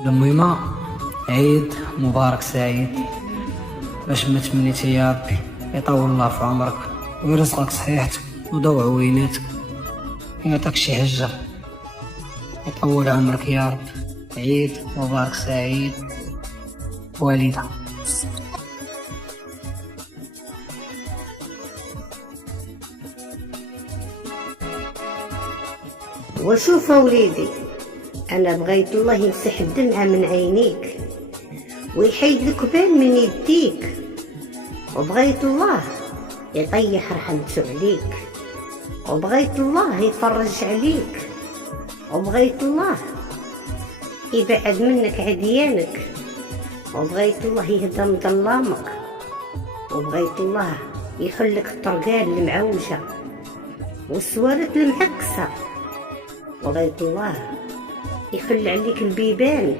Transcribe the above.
المهمة عيد مبارك سعيد، باش ما تمنيتي يا ربي يطول الله في عمرك ويرزقك صحيحتك وضوء عويناتك ويعطيك شي حجة، يطول عمرك يا رب. عيد مبارك سعيد والدة. وشوف وليدي، أنا بغيت الله يمسح الدمعة من عينيك ويحيد الكبال من يديك، وبغيت الله يطيح رحمته عليك، وبغيت الله يفرج عليك، وبغيت الله يبعد منك عديانك، وبغيت الله يهدم ظلامك، وبغيت الله يخلك الطرقان المعوجة والسوالف المعكسة، وبغيت الله يخلي عليك البيبان